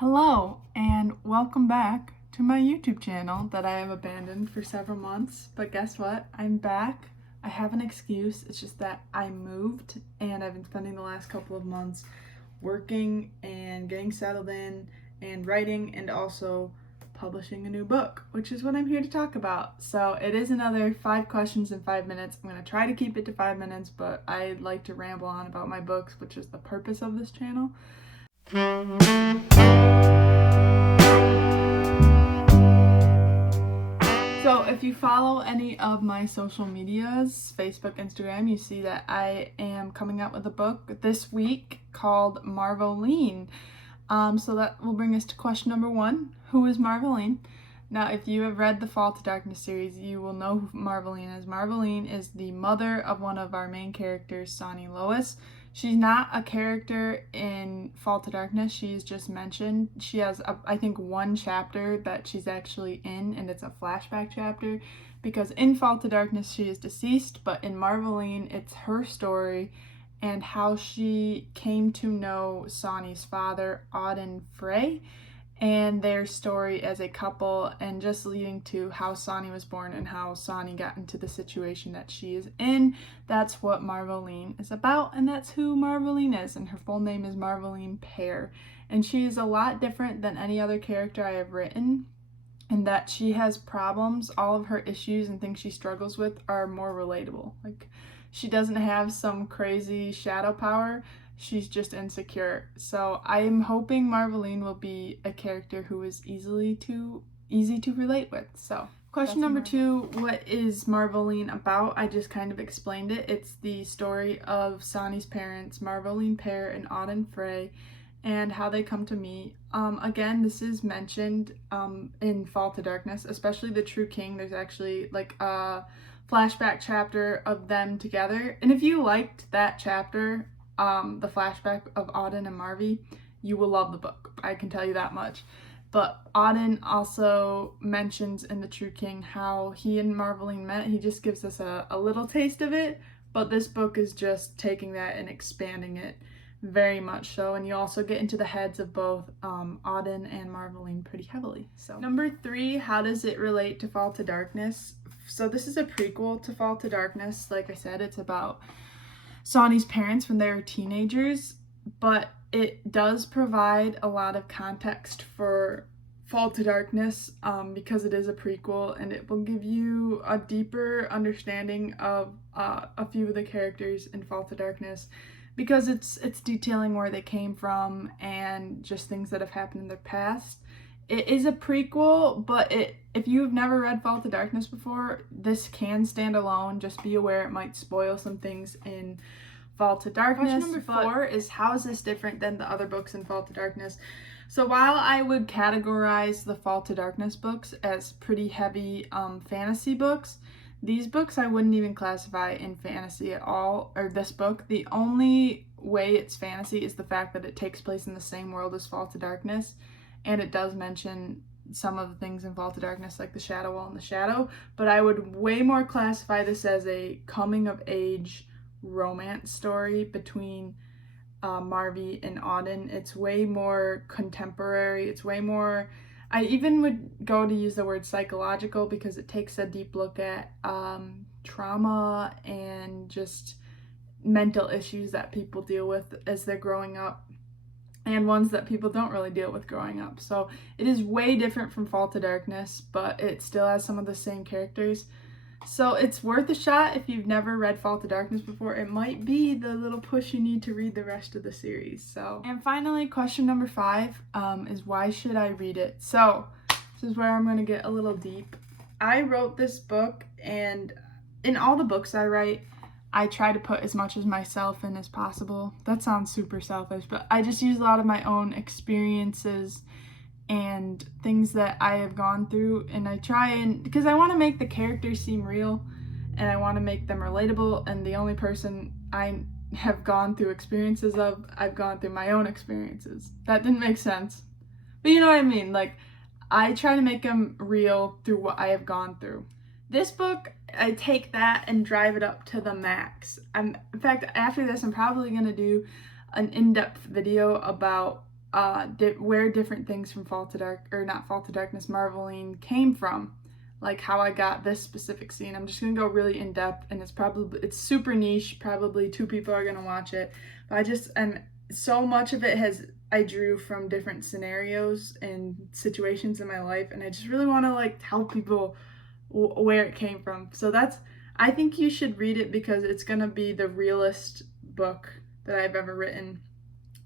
Hello and welcome back to my YouTube channel that I have abandoned for several months, but guess what? I'm back. I have an excuse. It's just that I moved and I've been spending the last couple of months working and getting settled in and writing and also publishing a new book, which is what I'm here to talk about. So it is another 5 questions in 5 minutes. I'm going to try to keep it to 5 minutes, but I like to ramble on about my books, which is the purpose of this channel. So if you follow any of my social medias, Facebook, Instagram, you see that I am coming out with a book this week called Marvolene. So that will bring us to question number 1. Who is Marvolene? Now, if you have read the Fall to Darkness series, you will know who Marvolene is. Marvolene is the mother of one of our main characters, Sonny Lois. She's not a character in Fall to Darkness. She's just mentioned. She has, I think, one chapter that she's actually in, and it's a flashback chapter, because in Fall to Darkness she is deceased, but in Marvolene it's her story and how she came to know Sonny's father, Auden Frey, and their story as a couple, and just leading to how Sonny was born and how Sonny got into the situation that she is in. That's what Marvolene is about, and that's who Marvolene is, and her full name is Marvolene Pear. And she is a lot different than any other character I have written, in that she has problems. All of her issues and things she struggles with are more relatable. Like, she doesn't have some crazy shadow power. She's just insecure. So I am hoping Marvolene will be a character who is easy to relate with. So question number 2, what is Marvolene about? I just kind of explained it. It's the story of Sonny's parents, Marvolene Pear and Auden Frey, and how they come to meet. Again, this is mentioned in Fall to Darkness, especially the True King. There's actually like a flashback chapter of them together. And if you liked that chapter, the flashback of Auden and Marvy, you will love the book. I can tell you that much. But Auden also mentions in The True King how he and Marvolene met. He just gives us a little taste of it, but this book is just taking that and expanding it very much so. And you also get into the heads of both Auden and Marvolene pretty heavily. So number 3, how does it relate to Fall to Darkness? So this is a prequel to Fall to Darkness. Like I said, it's about Sonny's parents when they were teenagers, but it does provide a lot of context for Fall to Darkness because it is a prequel, and it will give you a deeper understanding of a few of the characters in Fall to Darkness, because it's detailing where they came from and just things that have happened in their past. It is a prequel, but if you've never read Fall to Darkness before, this can stand alone. Just be aware it might spoil some things in Fall to Darkness. Question number 4 is, how is this different than the other books in Fall to Darkness? So while I would categorize the Fall to Darkness books as pretty heavy fantasy books, these books I wouldn't even classify in fantasy at all, or this book. The only way it's fantasy is the fact that it takes place in the same world as Fall to Darkness. And it does mention some of the things in Fall to Darkness, like the Shadow Wall and the Shadow, but I would way more classify this as a coming-of-age romance story between Marvy and Auden. It's way more contemporary. It's way more, I even would go to use the word psychological, because it takes a deep look at trauma and just mental issues that people deal with as they're growing up, and ones that people don't really deal with growing up. So it is way different from Fall to Darkness, but it still has some of the same characters. So it's worth a shot if you've never read Fall to Darkness before. It might be the little push you need to read the rest of the series. So, and finally, question number 5 is, why should I read it? So this is where I'm going to get a little deep. I wrote this book, and in all the books I write, I try to put as much as myself in as possible. That sounds super selfish, but I just use a lot of my own experiences and things that I have gone through, and I try, and because I want to make the characters seem real and I want to make them relatable, and the only person I have gone through experiences of, I've gone through my own experiences. That didn't make sense, but you know what I mean. Like, I try to make them real through what I have gone through. This book, I take that and drive it up to the max. In fact, after this, I'm probably going to do an in-depth video about where different things from Marvolene came from, like how I got this specific scene. I'm just gonna go really in depth, and it's super niche. Probably 2 people are gonna watch it, but so much of it I drew from different scenarios and situations in my life, and I just really want to like tell people where it came from. So I think you should read it because it's gonna be the realest book that I've ever written.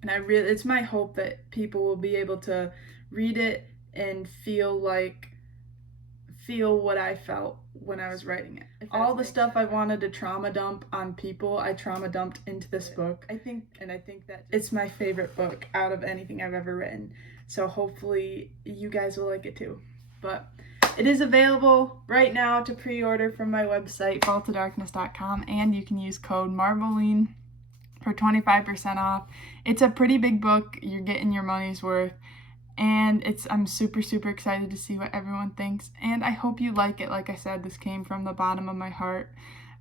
And it's my hope that people will be able to read it and feel what I felt when I was writing it. All the stuff I wanted to trauma dump on people, I trauma dumped into this book. I think that it's my favorite book out of anything I've ever written. So hopefully you guys will like it too. But it is available right now to pre-order from my website, faltodarkness.com, and you can use code Marvolene for 25% off. It's a pretty big book. You're getting your money's worth. And I'm super excited to see what everyone thinks, and I hope you like it. Like I said, this came from the bottom of my heart.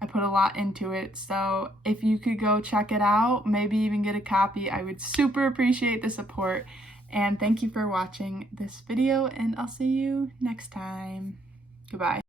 I put a lot into it, so if you could go check it out, maybe even get a copy, I would super appreciate the support. And thank you for watching this video, and I'll see you next time. Goodbye.